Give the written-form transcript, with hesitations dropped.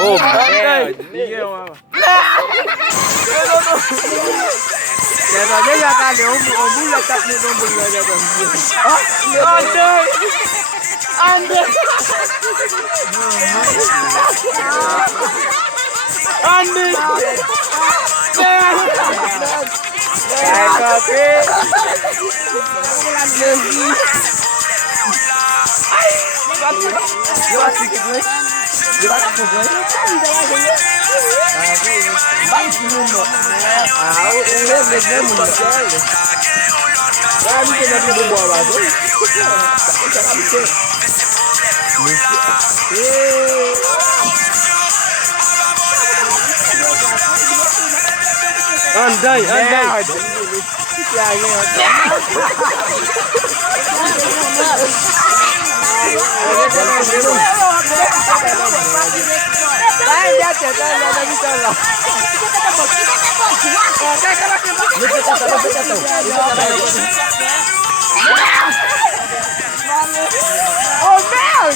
Oh merde, dia mama. Jadi dia kali ombu letak ni ombu letak. Andai. Andai. Andai. Kopi. Andai, andai. Oh, man!